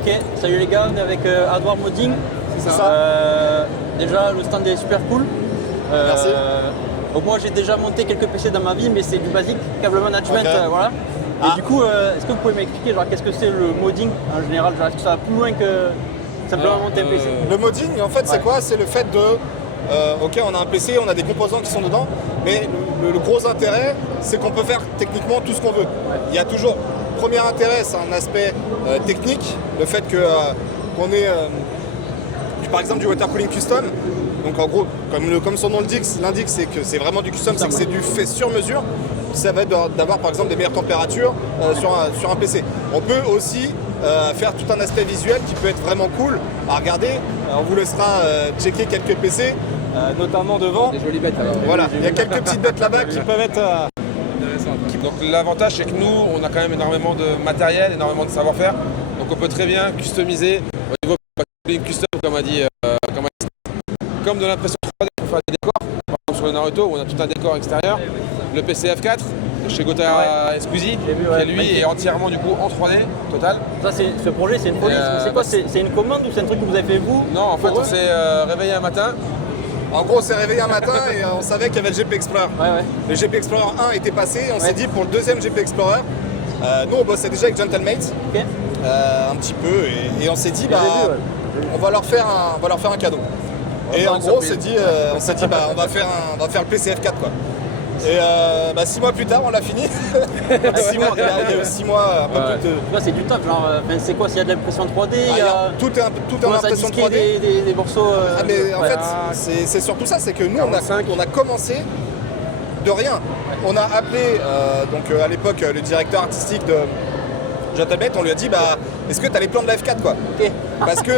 Ok, salut les gars, on est avec Hardware Modding. C'est ça. Déjà, le stand est super cool. Merci. Donc moi j'ai déjà monté quelques PC dans ma vie, mais c'est du basique, câble management, Ok. voilà. Et du coup, est-ce que vous pouvez m'expliquer qu'est-ce que c'est le modding en général? Est-ce que ça va plus loin que simplement monter un PC? Le modding, en fait, c'est quoi? C'est le fait de... ok, on a un PC, on a des composants qui sont dedans, mais le gros intérêt, c'est qu'on peut faire techniquement tout ce qu'on veut. Il y a toujours... Premier intérêt, c'est un aspect technique, le fait qu'on ait, par exemple, du water cooling custom. Donc en gros, comme son nom l'indique, c'est que c'est vraiment du custom, c'est que c'est du fait sur mesure. Ça va être d'avoir par exemple des meilleures températures sur un PC. On peut aussi faire tout un aspect visuel qui peut être vraiment cool à regarder. On vous laissera checker quelques PC, notamment devant. Des jolies bêtes alors. Voilà, il y a quelques petites bêtes là-bas qui peuvent être... Donc l'avantage c'est que nous on a quand même énormément de matériel, énormément de savoir-faire. Donc on peut très bien customiser au niveau custom comme de l'impression 3D pour faire des décors. Par exemple sur le Naruto où on a tout un décor extérieur. Le PC F4 de chez Gotha Squeezie qui lui est entièrement du coup en 3D total. Ça, ce projet, c'est une folie. C'est quoi? C'est une commande ou c'est un truc que vous avez fait vous? Non, en fait on s'est réveillé un matin. En gros, on s'est réveillé un matin et on savait qu'il y avait le GP Explorer. Le GP Explorer 1 était passé et on s'est dit pour le deuxième GP Explorer, nous on bossait déjà avec GentleMate, un petit peu, et on s'est dit on va leur faire un cadeau. Et en gros, on s'est dit on va faire le PC F4 quoi. Et 6 mois plus tard, on l'a fini. 6 mois, il y a eu 6 mois, un peu plus de... Là, c'est du top, genre, c'est quoi? S'il y a de l'impression 3D, tout est en impression 3D. Des morceaux... mais en fait, c'est surtout ça, c'est que nous, on a commencé de rien. On a appelé, à l'époque, le directeur artistique de GentleMate, on lui a dit, est-ce que tu as les plans de la F4 quoi? Parce que,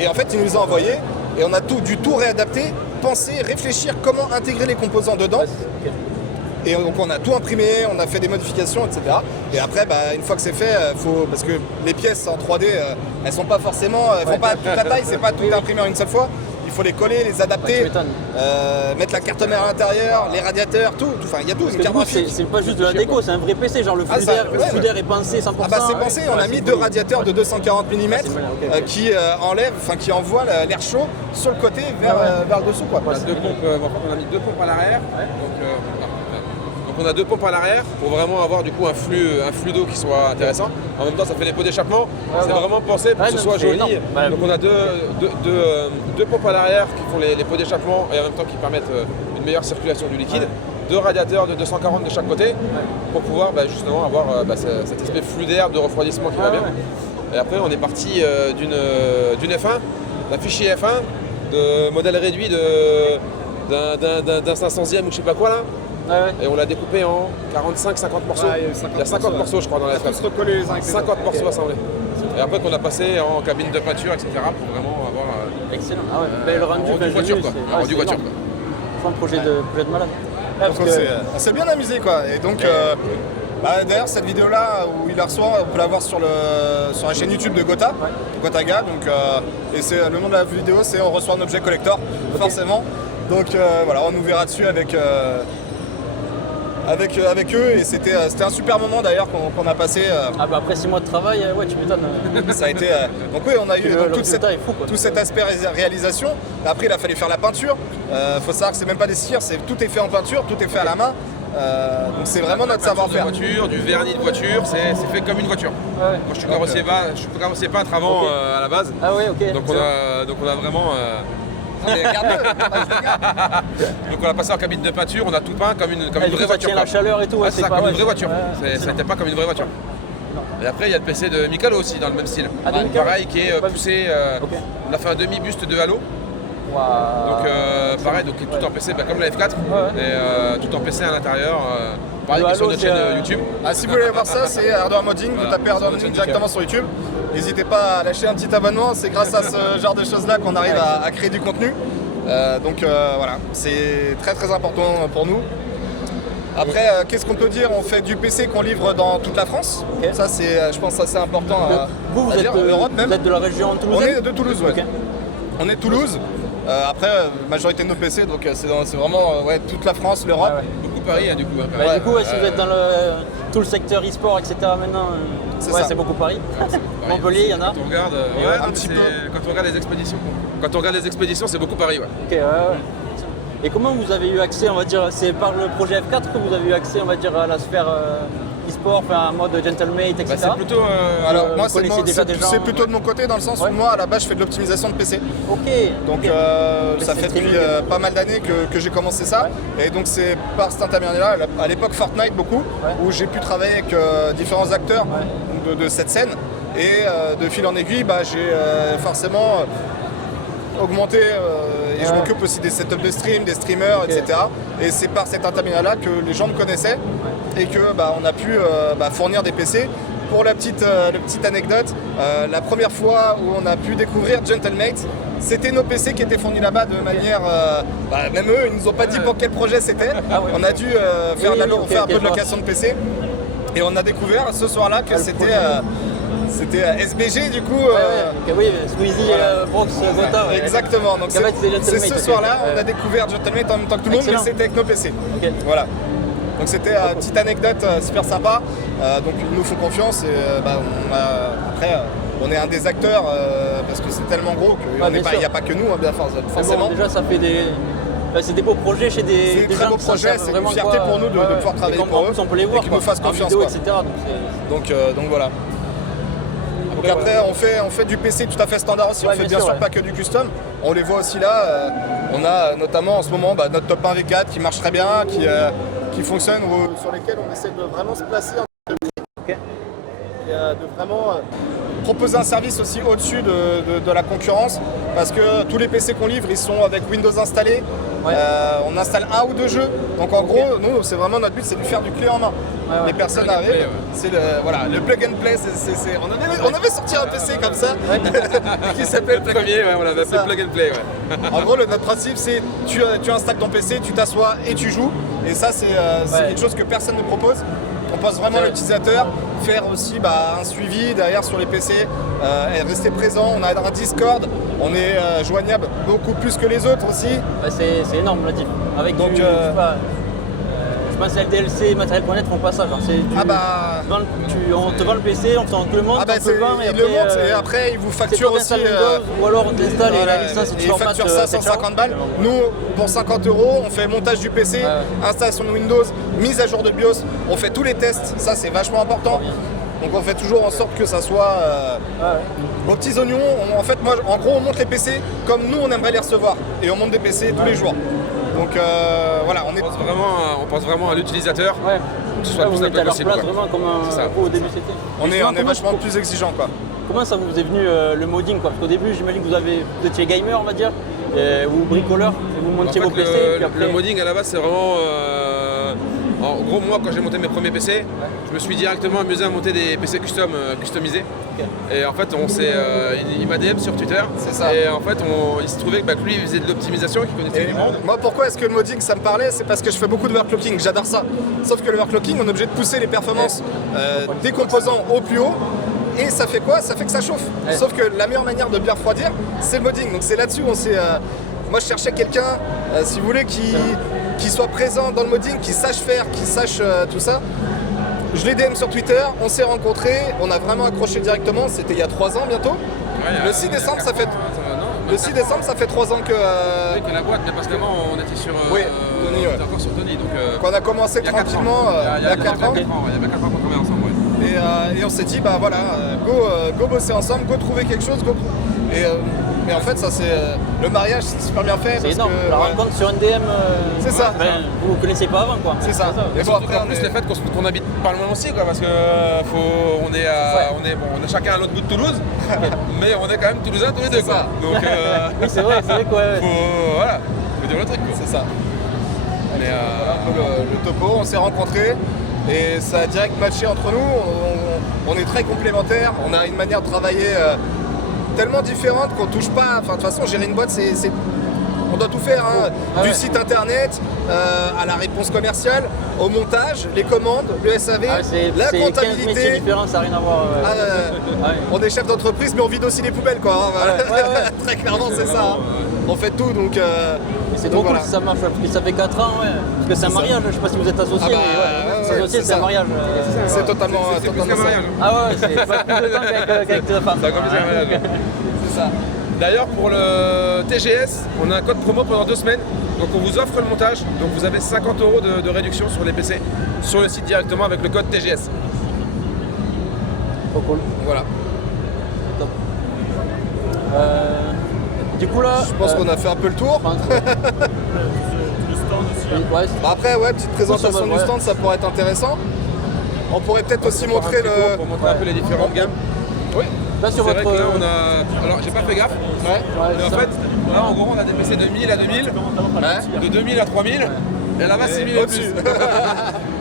et en fait, il nous les a envoyés, et on a du tout réadapté, penser, réfléchir comment intégrer les composants dedans. Et donc on a tout imprimé, on a fait des modifications, etc. Et après, une fois que c'est fait, parce que les pièces en 3D, elles sont pas forcément, elles font pas toute la taille, c'est pas tout imprimé en une seule fois. Il faut les coller, les adapter, mettre la carte mère à l'intérieur, les radiateurs, tout. Enfin, il y a tout, une carte graphique. C'est pas juste de la déco, c'est un vrai PC, genre le flux d'air est pensé 100%. C'est pensé, on a mis 2 radiateurs de 240 mm qui qui envoient l'air chaud sur le côté vers le dessous quoi. On a 2 pompes, on a mis 2 pompes à l'arrière. Donc on a 2 pompes à l'arrière pour vraiment avoir du coup un flux d'eau qui soit intéressant. En même temps ça fait des pots d'échappement. C'est vraiment pensé pour que ce soit joli. Donc on a deux pompes à l'arrière qui font les pots d'échappement et en même temps qui permettent une meilleure circulation du liquide. 2 radiateurs de 240 de chaque côté pour pouvoir justement avoir cet aspect flux d'air, de refroidissement qui va bien. Et après on est parti d'une F1, d'un fichier F1 de modèle réduit d'un 500e ou je sais pas quoi là. Et on l'a découpé en 45-50 morceaux. Il y a 50 morceaux je crois dans la F1. 50 morceaux assemblés. Et après qu'on a passé en cabine de peinture, etc. pour vraiment avoir excellent. Le rendu voiture quoi. Rendu voiture quoi. C'est un projet de malade. On s'est bien amusé quoi. Et donc d'ailleurs cette vidéo là où il la reçoit, on peut la voir sur la chaîne YouTube de Gotha, Gotaga. Et c'est le nom de la vidéo, c'est on reçoit un objet collector, forcément. Donc voilà, on nous verra dessus avec eux et c'était un super moment d'ailleurs qu'on a passé. Après 6 mois de travail, tu m'étonnes. Ça a été. Donc oui, on a eu tout cet aspect réalisation. Après, il a fallu faire la peinture. Faut savoir que c'est même pas des cires, tout est fait en peinture, tout est fait à la main. Donc c'est vraiment notre savoir-faire. Du vernis de voiture, c'est fait comme une voiture. Moi je suis carrossier peintre avant à la base. Donc on a vraiment. Donc on a passé en cabine de peinture, on a tout peint comme une vraie voiture. La chaleur et tout, c'est ça, comme une vraie voiture. Ça n'était pas comme une vraie voiture. Et après il y a le PC de Mikalo aussi dans le même style. Pareil qui est poussé. On a fait un demi-buste de Halo. Donc pareil, donc tout en PC comme la F4 et tout en PC à l'intérieur. Pareil qui est sur notre chaîne YouTube. Si vous voulez voir ça, c'est Hardware Modding, vous tapez Hardware Modding directement sur YouTube. N'hésitez pas à lâcher un petit abonnement, c'est grâce à ce genre de choses là qu'on arrive à créer du contenu. Voilà, c'est très très important pour nous. Après, qu'est-ce qu'on peut dire? On fait du PC qu'on livre dans toute la France. Ça, c'est, je pense, assez important vous à dire. L'Europe même. Vous êtes de la région toulousaine? On est de Toulouse, On est de Toulouse. Après, majorité de nos PC, donc c'est vraiment toute la France, l'Europe. Beaucoup Paris, hein, du coup. Hein, quand Bah, même. du coup, si vous êtes dans tout le secteur e-sport, etc. maintenant, c'est beaucoup Paris. Montpellier, il y en a. Quand on regarde, un petit peu. Quand on regarde les expéditions. Quand on regarde les expéditions, c'est beaucoup Paris, ouais. Ok, ouais. Et comment vous avez eu accès, on va dire, c'est par le projet F4 que vous avez eu accès, on va dire, à la sphère e-sport, enfin, en mode gentlemate, etc. C'est plutôt. Alors moi vous connaissez déjà des gens, c'est plutôt de mon côté dans le sens où moi à la base je fais de l'optimisation de PC. Ok. Donc ok. ça fait depuis pas mal d'années que j'ai commencé ça. Et donc c'est par cet intermédiaire-là, à l'époque Fortnite beaucoup, où j'ai pu travailler avec différents acteurs de cette scène. Et de fil en aiguille, j'ai forcément augmenté et je m'occupe aussi des setups de stream, des streamers, etc. Et c'est par cet intermédiaire-là que les gens me connaissaient et que on a pu fournir des PC. Pour la petite anecdote, la première fois où on a pu découvrir Gentlemate, c'était nos PC qui étaient fournis là-bas de manière... même eux, ils nous ont pas dit pour quel projet c'était. On a dû faire un peu de location de PC. Et on a découvert ce soir-là que c'était SBG du coup. Oui, Squeezie, Brox, Gotha. Exactement, donc c'est ce soir-là, on a découvert Gentlemate en même temps que tout le monde, mais c'était avec nos PC. Okay. Voilà. Donc c'était une petite anecdote super sympa. Donc ils nous font confiance et après on est un des acteurs parce que c'est tellement gros qu'il n'y a pas que nous, bien forcément. Bon, déjà ça fait c'est des beaux projets chez des c'est très beaux projets, c'est une fierté pour nous de pouvoir travailler pour eux on peut les voir, et qu'ils nous fassent confiance. Vidéo, etc. Donc voilà. Donc après on fait du PC tout à fait standard aussi, on fait bien sûr pas que du custom. On les voit aussi là, on a notamment en ce moment notre top 1 V4 qui marche très bien, qui fonctionne, sur lesquels on essaie de vraiment se placer en termes de prix. Et de vraiment proposer un service aussi au-dessus de la concurrence parce que tous les PC qu'on livre ils sont avec Windows installé. On installe un ou deux jeux, donc en gros nous c'est vraiment notre but, c'est de faire du clé en main. Les personnes arrivent, c'est le plug and play, on avait sorti un PC comme ça qui s'appelle le premier, on l'avait appelé plug and play. En gros notre principe c'est tu installes ton PC, tu t'assois et tu joues, et ça c'est quelque chose que personne ne propose. On pense vraiment à l'utilisateur, faire aussi un suivi derrière sur les PC, rester présent. On a un Discord, on est joignable beaucoup plus que les autres aussi. C'est énorme la diff. Avec donc, je pense que LDLC, Matériel.net font pas ça. Genre, on te vend le PC, on te le montre, on te le vend et après ils vous facturent aussi. Ou alors on t'installe et la licence et ils facturent ça 150 balles. Nous, pour 50 €, on fait montage du PC, installation de Windows, mise à jour de BIOS, on fait tous les tests, ça c'est vachement important. Donc on fait toujours en sorte que ça soit aux petits oignons. En gros on monte les PC comme nous on aimerait les recevoir. Et on monte des PC tous les jours. Donc voilà, on pense vraiment à l'utilisateur. Que ce soit le plus simple possible. Vraiment comme au début c'était. On est vachement plus exigeant quoi. Comment ça vous est venu le modding quoi? Parce qu'au début j'imagine que vous étiez gamer on va dire, ou bricoleur, et vous montiez vos PC. Le modding à la base c'est vraiment... En gros, moi, quand j'ai monté mes premiers PC, je me suis directement amusé à monter des PC customisés. Et en fait, il m'a DM sur Twitter. C'est ça. Et en fait, il se trouvait que lui, il faisait de l'optimisation, qu'il connaissait du monde. Moi, pourquoi est-ce que le modding, ça me parlait? C'est parce que je fais beaucoup de overclocking, j'adore ça. Sauf que le overclocking, on est obligé de pousser les performances des composants au plus haut. Et ça fait quoi? Ça fait que ça chauffe. Sauf que la meilleure manière de bien refroidir, c'est le modding. Donc c'est là-dessus où on s'est... Moi, je cherchais quelqu'un, si vous voulez, qui soit présent dans le modding, qui sache faire, qui sache tout ça. Je l'ai DM sur Twitter, on s'est rencontrés, on a vraiment accroché directement, c'était il y a 3 ans bientôt. Le 6 décembre, ça fait 3 ans que... que la boîte, mais parce qu'avant on était sur... Tony, on était encore sur Tony. Donc, qu'on a commencé tranquillement il y a 4 ans. Il y a 4 ans qu'on travaillait ensemble. Et on s'est dit, go bosser ensemble, go trouver quelque chose, et en fait, ça c'est le mariage, c'est super bien fait. C'est énorme. La rencontre sur NDM, c'est ça. Vous ne connaissez pas avant quoi. C'est ça. Et bon, après, en plus, le fait qu'on habite pas loin aussi, quoi, parce que on est chacun à l'autre bout de Toulouse, mais on est quand même toulousains tous les deux. Quoi. Donc, oui, c'est vrai quoi. Faut dire le truc. Quoi. C'est ça. Mais voilà un peu le topo, on s'est rencontrés. Et ça a direct matché entre nous, on est très complémentaires, on a une manière de travailler tellement différente qu'on touche pas, de toute façon gérer une boîte on doit tout faire, du site internet à la réponse commerciale, au montage, les commandes, le SAV, la comptabilité. 15 métiers différents, ça n'a rien à voir. On est chef d'entreprise mais on vide aussi les poubelles quoi. Très clairement c'est ça. On fait tout donc... Mais c'est trop cool si ça marche, parce que ça fait 4 ans, ouais. Parce que c'est un mariage, je sais pas si vous êtes associés, mais associés, c'est un mariage. C'est totalement c'est plus qu'un mariage. Ah ouais, c'est pas plus de temps qu'avec ta femme. C'est comme un mariage. C'est ça. D'ailleurs, pour le TGS, on a un code promo pendant 2 semaines. Donc on vous offre le montage. Donc vous avez 50 € de réduction sur les PC, sur le site directement avec le code TGS. Trop cool. Voilà. Top. Du coup là... Je pense qu'on a fait un peu le tour. Ouais, Après, ouais, petite présentation du stand, ça pourrait être intéressant. On pourrait peut-être aussi montrer le... Pour montrer un peu les différentes gammes. Oui. Là sur C'est votre... vrai que là on a... Alors j'ai pas fait gaffe. Mais en fait, là en gros on a des PC de 1000 à 2000, de 2000 à 3000, et là-bas 6000 et plus.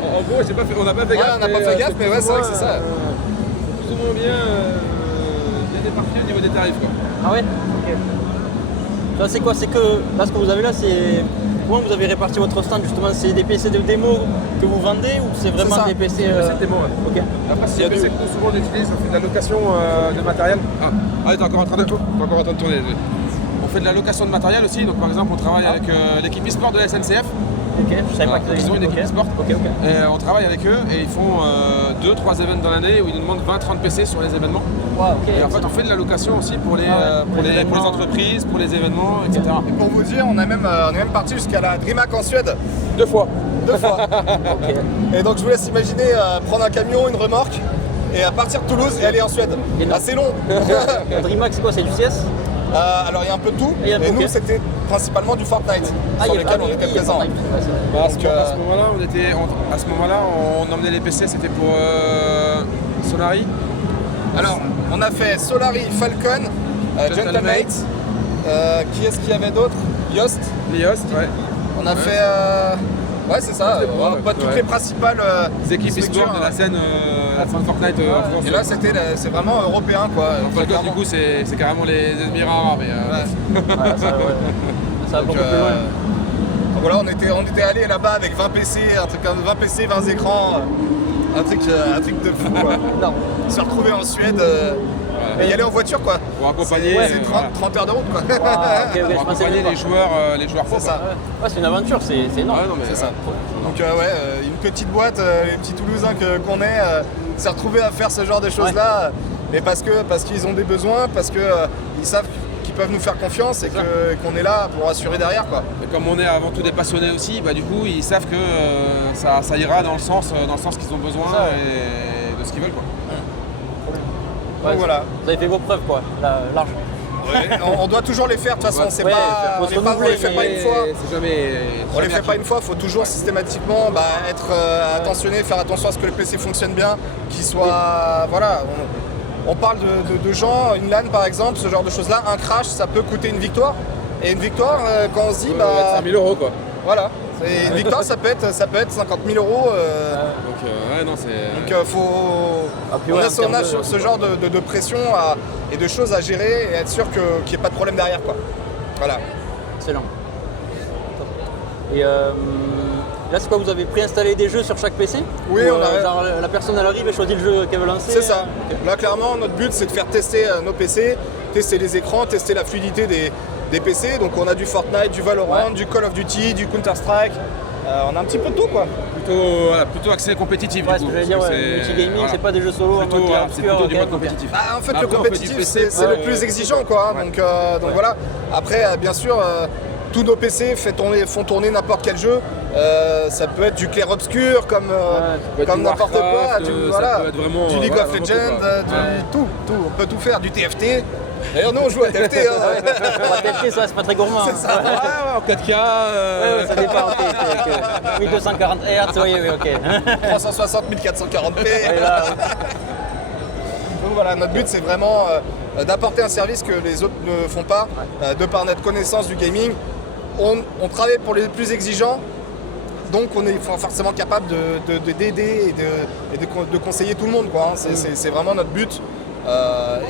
En gros on n'a pas fait gaffe. Ouais, on n'a pas fait gaffe, mais ouais, c'est vrai que c'est ça. Plus ou moins bien départi au niveau des tarifs quoi. Ah ouais. Ok. Là c'est quoi? C'est que là ce que vous avez là c'est... Comment vous avez réparti votre stand justement? C'est des PC de démo que vous vendez ou c'est vraiment des PC... C'est démo, ouais. Ok. Après c'est des PC que souvent on utilise, on fait de la location de matériel. T'es encore en train de tourner. On fait de la location de matériel aussi, donc par exemple on travaille avec l'équipe e-sport de la SNCF. Ok, je savais pas Ils ont une équipe e-sport. Ok. Et on travaille avec eux et ils font 2-3 événements dans l'année où ils nous demandent 20-30 PC sur les événements. Wow, ok. Et en fait on fait de la location aussi pour les entreprises, pour les événements, etc. Et pour vous dire, on est même parti jusqu'à la DreamHack en Suède. 2 fois. 2 fois. Ok. Et donc je vous laisse imaginer prendre un camion, une remorque, et à partir de Toulouse et aller en Suède. C'est long. La DreamHack c'est quoi? C'est du CS? Alors il y a un peu de tout, et nous c'était principalement du Fortnite sur lesquels on était présents. À ce moment-là, on emmenait les PC, c'était pour Solari. Alors on a fait Solari, Falcon, Gentlemates, qui est-ce qu'il y avait d'autre? Yoast. Yoast, ouais. On a fait... ouais c'est ça, toutes les principales équipes e-sport de la scène Fortnite en France. Et là c'est vraiment européen quoi. Falcon du coup c'est carrément les Émirats arabes. Ça va beaucoup plus loin. Donc voilà, on était allé là-bas avec 20 PC, un truc comme 20 PC, 20 écrans, un truc de fou quoi. Non. Se retrouver en Suède et y aller en voiture quoi. Pour accompagner c'est 30 heures de route quoi. Pour accompagner les joueurs pro. C'est ça. Ouais, c'est une aventure, c'est énorme. Non, mais c'est ça. Donc une petite boîte, les petits Toulousains qu'on est, s'est retrouvé à faire ce genre de choses là, mais parce qu'ils ont des besoins, parce que ils savent qu'ils peuvent nous faire confiance et qu'on est là pour assurer derrière quoi. Et comme on est avant tout des passionnés aussi, du coup ils savent que ça ira dans le sens qu'ils ont besoin et de ce qu'ils veulent quoi. Ouais, donc voilà. Vous avez fait vos preuves quoi, large. Ouais, on doit toujours les faire de toute façon, on les fait pas une fois. On les fait pas une fois, il faut toujours systématiquement être attentionné, faire attention à ce que le PC fonctionne bien, qu'il soit... Voilà, on parle de gens, une LAN par exemple, ce genre de choses là, un crash ça peut coûter une victoire. Et une victoire, quand on se dit... 5 000 € quoi. Voilà, une victoire ça peut être 50 000 €. Donc faut... on a ce genre de pression et de choses à gérer et être sûr qu'il n'y ait pas de problème derrière quoi. Voilà. Excellent. Et là c'est quoi, vous avez préinstallé des jeux sur chaque PC? Oui, on a... Genre la personne elle arrive et choisit le jeu qu'elle veut lancer? C'est ça. Là clairement notre but c'est de faire tester nos PC, tester les écrans, tester la fluidité des PC. Donc on a du Fortnite, du Valorant, du Call of Duty, du Counter-Strike. On a un petit peu de tout quoi. Plutôt axé compétitif du coup. Ce que j'allais dire, multigaming, c'est pas des jeux solo en mode c'est plutôt du mode compétitif. En fait le compétitif c'est le plus exigeant quoi. Donc voilà. Après bien sûr tous nos PC font tourner n'importe quel jeu. Ça peut être du clair-obscur comme n'importe quoi, du League of Legends, tout, on peut tout faire, du TFT. D'ailleurs nous on joue à TFT. TFT ça c'est pas très gourmand. C'est ça. En 4K. Ça dépend. 1240 Hz, oui, ok. 360 1440p. Donc voilà, notre but c'est vraiment d'apporter un service que les autres ne font pas, de par notre connaissance du gaming. On travaille pour les plus exigeants, donc on est forcément capable d'aider et de conseiller tout le monde quoi. C'est vraiment notre but.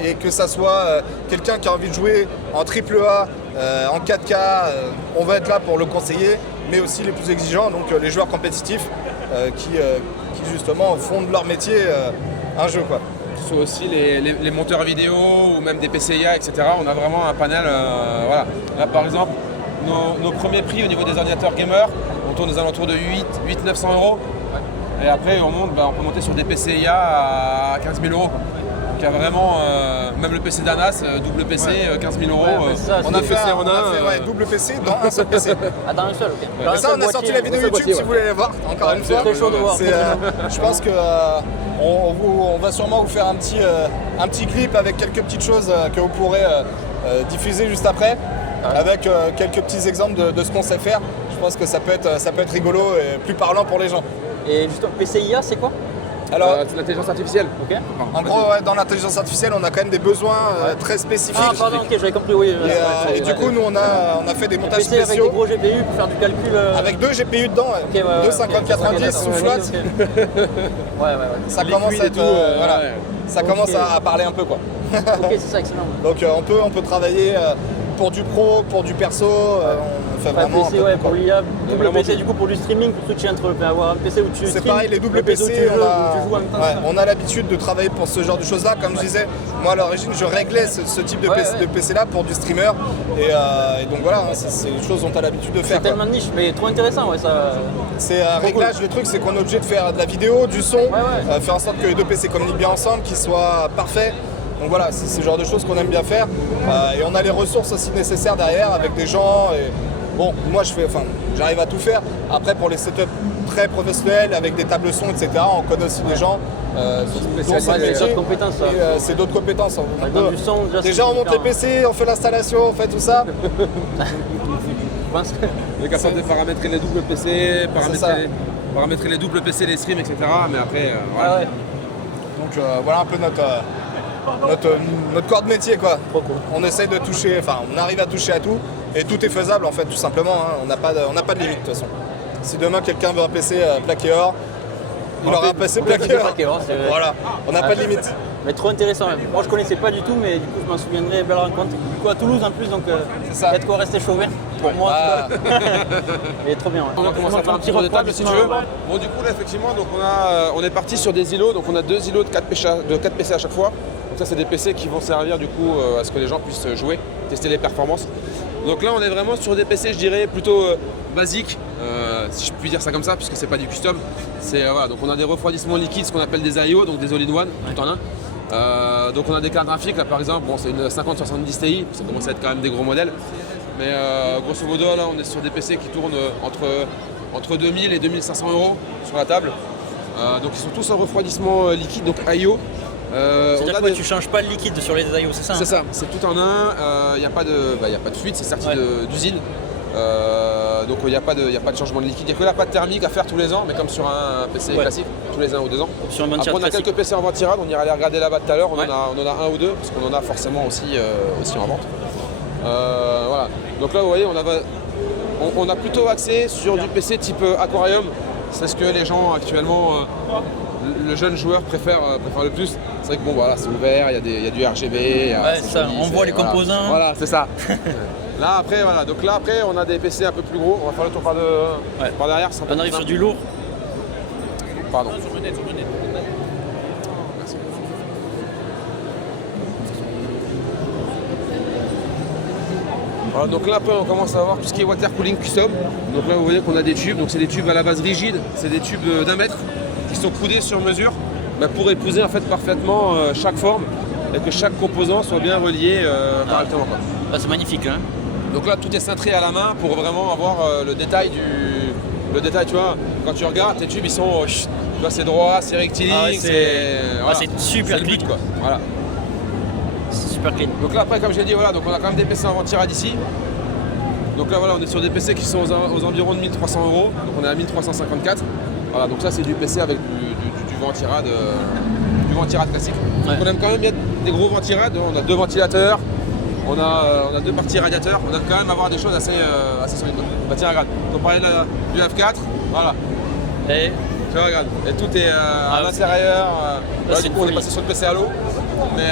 Et que ça soit quelqu'un qui a envie de jouer en AAA, en 4K, on va être là pour le conseiller, mais aussi les plus exigeants, donc les joueurs compétitifs qui justement font de leur métier un jeu quoi. Que ce soit aussi les monteurs vidéo ou même des PCIA, etc. On a vraiment un panel, voilà. Là par exemple, nos premiers prix au niveau des ordinateurs gamers, on tourne aux alentours de 800-900 €. Et après, on peut monter sur des PC IA à 15 000 €. Donc il y a vraiment, même le PC d'Anas, double PC, 15 000 €. On a fait double PC dans un seul PC. Ah, dans un seul, ok. Mais ça, on a sorti la vidéo YouTube si vous voulez la voir, encore une fois. C'est très chaud de voir. Je pense que on va sûrement vous faire un petit clip avec quelques petites choses que vous pourrez diffuser juste après, avec quelques petits exemples de ce qu'on sait faire. Je pense que ça peut être rigolo et plus parlant pour les gens. Et justement, PCIA, c'est quoi? Alors, c'est l'intelligence artificielle. Ok. En gros, dans l'intelligence artificielle, on a quand même des besoins très spécifiques. Ah, pardon, ok, j'avais compris, oui. Et du coup, nous, on a fait des montages PC avec spéciaux. des gros GPU pour faire du calcul. Avec 2 GPU dedans, Ok, ouais, deux 5090 sous flotte. Ouais. Ça commence à être, voilà. Ça commence à parler un peu, quoi. Ok, c'est ça, excellent. Donc on peut travailler pour du pro, pour du perso, on fait vraiment PC, un peu ouais, tout, quoi. pour l'IA, double PC du coup pour du streaming, pour switcher entre avoir un PC où tu C'est stream, pareil, les doubles le PC où PC, tu joues en même temps. on a l'habitude de travailler pour ce genre de choses-là. Comme je disais, moi à l'origine, je réglais ce type de PC-là pour du streamer. Et donc voilà, hein, c'est des choses dont tu as l'habitude de faire. C'est tellement niche, mais trop intéressant, ouais, ça. C'est un réglage, le truc c'est qu'on est obligé de faire de la vidéo, du son, faire en sorte que les deux PC communiquent bien ensemble, qu'ils soient parfaits. Donc voilà, c'est ce genre de choses qu'on aime bien faire. Et on a les ressources aussi nécessaires derrière avec des gens. Et bon, moi j'arrive à tout faire. Après pour les setups très professionnels avec des tables son, etc., on connaît aussi des gens. C'est d'autres compétences, ça. C'est d'autres compétences. Dans du son, Déjà on monte les PC, on fait l'installation, on fait tout ça. On est capable de paramétrer les doubles PC, paramétrer les doubles PC, les streams, etc. Mais après, voilà. Donc voilà un peu notre corps de métier, quoi. Trop cool. On essaye de toucher, on arrive à toucher à tout et tout est faisable en fait, tout simplement. Hein. On n'a pas de limite de toute façon. Si demain quelqu'un veut un PC plaqué or, il aura un PC plaqué or. Voilà, on n'a pas de limite. Mais trop intéressant même. Moi je connaissais pas du tout, mais du coup je m'en souviendrai, belle rencontre. Du coup à Toulouse en plus, donc peut-être qu'on restait chaud vert pour moi. Et trop bien. Ouais. On va commencer à faire un petit tour de table si tu veux. Bon du coup là effectivement donc on est parti sur des îlots, donc on a 2 îlots de 4 PC à chaque fois. Donc ça c'est des PC qui vont servir du coup à ce que les gens puissent jouer, tester les performances. Donc là on est vraiment sur des PC je dirais plutôt basiques, si je puis dire ça comme ça, puisque c'est pas du custom. Voilà, donc on a des refroidissements liquides, ce qu'on appelle des IO, donc des all-in-one, tout en un. Donc on a des cartes graphiques, là par exemple, bon, c'est une 5070 Ti, ça commence à être quand même des gros modèles. Mais grosso modo là on est sur des PC qui tournent entre 2000 et 2500 € sur la table. Donc ils sont tous en refroidissement liquide, donc IO. C'est-à-dire que tu changes pas le liquide sur les IO, c'est ça? C'est ça, c'est tout en un, il n'y a pas de fuite, c'est sorti d'usine. Donc il n'y a pas de changement de liquide, il n'y a que la pâte thermique à faire tous les ans, mais comme sur un PC classique, tous les 1 ou 2 ans. Sur un Après on a quelques PC en vente tirade, on ira les regarder là-bas tout à l'heure, on en a 1 ou 2, parce qu'on en a forcément aussi en vente. Voilà. Donc là vous voyez, on a plutôt axé sur du PC type aquarium, c'est ce que les gens actuellement, le jeune joueur préfère le plus. C'est vrai que bon voilà, c'est ouvert, il y a du RGB, ça, joli, on voit les composants. Voilà, c'est ça. Là après voilà, donc là après on a des PC un peu plus gros, on va faire le tour par derrière. On arrive sur du lourd. Pardon. Voilà, donc là après on commence à voir tout ce qui est water cooling custom. Donc là vous voyez qu'on a des tubes, donc c'est des tubes à la base rigides, c'est des tubes d'1 mètre qui sont coudés sur mesure pour épouser en fait parfaitement chaque forme et que chaque composant soit bien relié correctement. C'est magnifique hein. Donc là tout est cintré à la main pour vraiment avoir le détail, tu vois, quand tu regardes tes tubes ils sont, tu vois, c'est droit, c'est rectiligne, c'est super clean quoi. Voilà. C'est super clean. Donc là après comme je l'ai dit voilà, donc on a quand même des PC en vente tirade ici. Donc là voilà, on est sur des PC qui sont aux environs de 1300 €, donc on est à 1354. Voilà, donc ça c'est du PC avec du ventirad, classique. Donc on aime quand même mettre des gros ventirades, on a 2 ventilateurs, on a 2 parties radiateurs, on aime quand même avoir des choses assez solides. Bah tiens regarde, on parlait du F4, voilà. Et tu vois, regarde, et tout est à l'intérieur. Du coup on est passé sur le PC à l'eau. Mais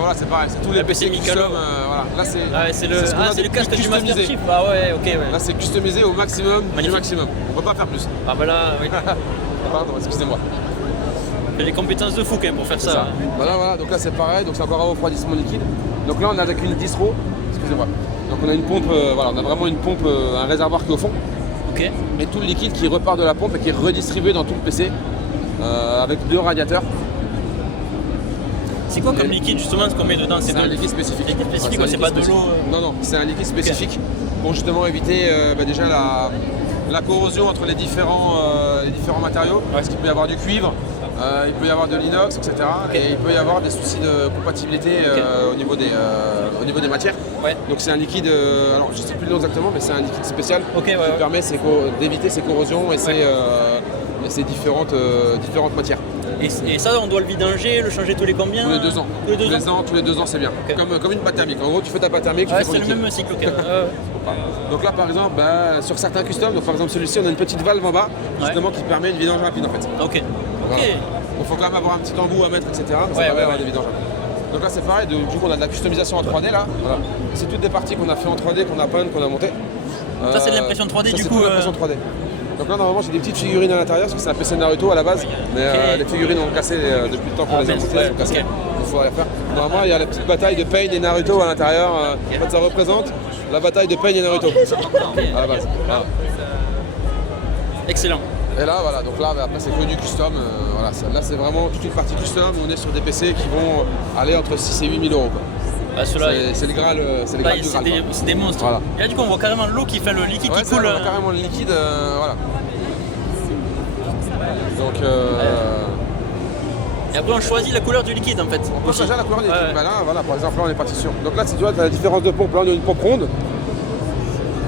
voilà, c'est pareil, c'est tous les PC custom. Voilà. Là c'est le casque du Master Chief. Ah ouais, ok. Ouais. Là c'est customisé au maximum du maximum. On peut pas faire plus. Ah bah là, oui. Pardon, excusez-moi. J'ai des compétences de fou quand même pour faire ça. Voilà, donc là c'est pareil, donc c'est encore un refroidissement liquide. Donc là on a avec une distro, excusez-moi. Donc on a une pompe, voilà, on a vraiment une pompe, un réservoir qui est au fond. Ok. Et tout le liquide qui repart de la pompe et qui est redistribué dans tout le PC avec 2 radiateurs. C'est quoi comme liquide justement ce qu'on met dedans? C'est un liquide spécifique. Liquide spécifique, c'est pas de l'eau. Non, non, c'est un liquide spécifique pour justement éviter déjà la corrosion entre les différents matériaux. Parce qu'il peut y avoir du cuivre, il peut y avoir de l'inox, etc. Et il peut y avoir des soucis de compatibilité au niveau des matières. Ouais. Donc c'est un liquide, alors je ne sais plus le nom exactement, mais c'est un liquide spécial qui ouais. permet d'éviter ces corrosions et ces différentes matières. Et ça, on doit le vidanger, le changer tous les combien? Tous les 2 ans. Tous les 2 ans, c'est bien. Okay. Comme une pâte thermique. En gros, tu fais ta pâte thermique, tu fais ton c'est liquide. le même cycle. Donc là, par exemple, sur certains customs, donc par exemple celui-ci, on a une petite valve en bas, justement, qui permet une vidange rapide en fait. Ok. Voilà. Il faut quand même avoir un petit embout à mettre, etc. Mais ça permet d'avoir des vidanges rapides. Donc là, c'est pareil, du coup, on a de la customisation en 3D là. Voilà. C'est toutes des parties qu'on a fait en 3D, qu'on a peint, qu'on a monté. Ça, c'est de l'impression 3D ça, du c'est coup. de l'impression 3D. Donc là, normalement, j'ai des petites figurines à l'intérieur, parce que c'est un PC Naruto à la base. Mais les figurines ont cassé depuis le temps qu'on les a montées, elles sont cassées. Il faut les refaire. Normalement, il y a la petite bataille de Pain et Naruto à l'intérieur. En fait, ça représente la bataille de Pain et Naruto à la base. Voilà. Excellent. Et là, voilà, donc là, après, c'est que du custom. Voilà, là, c'est vraiment toute une partie custom. On est sur des PC qui vont aller entre 6 et 8 000 euros. C'est le Graal, c'est le Graal du Graal. C'est des monstres. Voilà. Et là, du coup, on voit carrément l'eau qui fait le liquide qui ça, coule. on voit carrément le liquide, voilà. Donc, et après, on choisit la couleur du liquide en fait. on peut changer la couleur du liquide. Bah là, voilà, par exemple, là, on est parti sur. Donc là, si tu vois, tu as la différence de pompe. Là, on a une pompe ronde.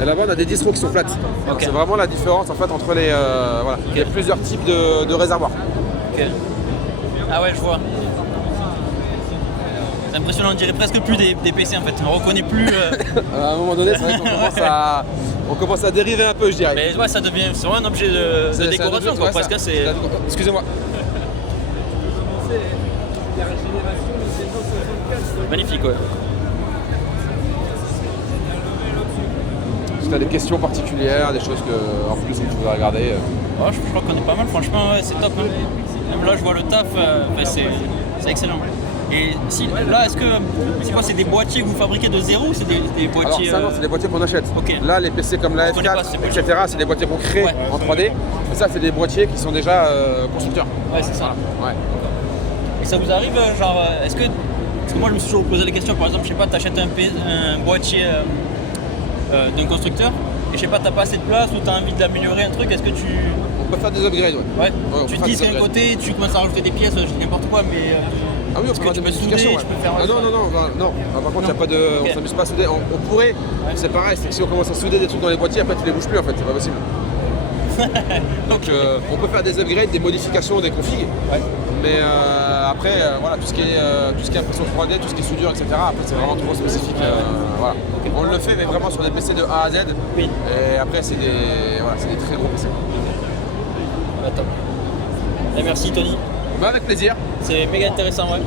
Et là-bas, on a des distros qui sont plates. Okay. C'est vraiment la différence en fait entre les. Voilà. Il y a plusieurs types de réservoirs. Ok. Ah ouais, je vois. C'est impressionnant, on dirait presque plus des PC en fait. On reconnaît plus. À un moment donné, c'est vrai qu'on commence à dériver un peu, je dirais. Mais ouais, ça devient vraiment un objet de décoration, quoi. Presque c'est. Excusez-moi. Magnifique, ouais. Si tu as des questions particulières, des choses que, en plus que tu voudrais regarder. Oh, je crois qu'on est pas mal, franchement, ouais, c'est top. Hein. Même là, je vois le taf, c'est excellent. Et si, là, est-ce que c'est quoi, c'est des boîtiers que vous fabriquez de zéro ou c'est des boîtiers? Alors ça, non, c'est des boîtiers qu'on achète. Okay. Là, les PC comme la F4, etc., c'est des boîtiers qu'on crée en 3D. Et ça, c'est des boîtiers qui sont déjà constructeurs. Ouais, c'est ça. Ouais. Et ça vous arrive, genre, est-ce que... Parce que moi, je me suis toujours posé la question, par exemple, je sais pas, t'achètes un boîtier d'un constructeur, et je sais pas, t'as pas assez de place ou t'as envie de l'améliorer, un truc, est-ce que tu... On peut faire des upgrades, ouais. Tu te dis qu'à un côté, tu commences à rajouter des pièces, je dis n'importe quoi, mais... Ah oui, on peut faire des modifications. Ouais. Ah non. Par contre, y a pas de... on s'amuse pas à souder. On pourrait, c'est pareil, c'est que si on commence à souder des trucs dans les boîtiers, après tu les bouges plus en fait, c'est pas possible. Donc on peut faire des upgrades, des modifications, des configs. Ouais. Mais après, voilà, tout ce qui est impression 3D, tout ce qui est soudure, etc. Après, c'est vraiment trop spécifique. Voilà. Okay. On le fait, mais vraiment sur des PC de A à Z. Oui. Et après, c'est des très gros PC. Bah, top. Et merci Tony. Bah, avec plaisir. C'est méga intéressant, ouais.